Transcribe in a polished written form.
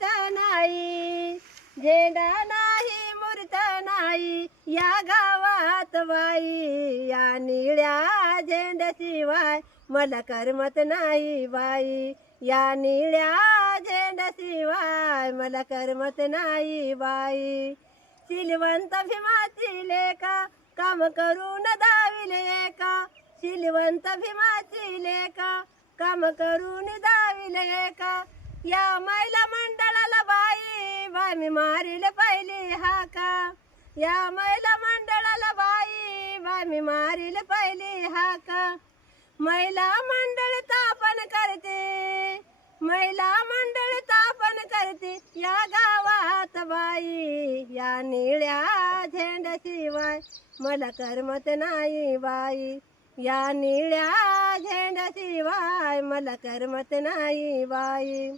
मूर्त नाही, झेंडा नाही मूर्त नाही या गावात बाई, या निळ्या झेंड्याशिवाय मला करमत नाही बाई, या निळ्या झेंड्याशिवाय मला करमत नाही बाई. शिलवंत भीमाची लेका काम करून दाविले एका, शिलवंत भीमाची लेका काम करून दाविले एका, या महिला मंडळाला बाई बाई मी मारील पहिली हाका, या महिला मंडळाला बाई बाई मी मारील पहिली हाका. महिला मंडळ स्थापन करते, महिला मंडळ स्थापन करते या गावात बाई, या निळ्या झेंड्याशिवाय मला करमत नाही बाई, या निळ्या झेंड्याशिवाय मला करमत नाही बाई.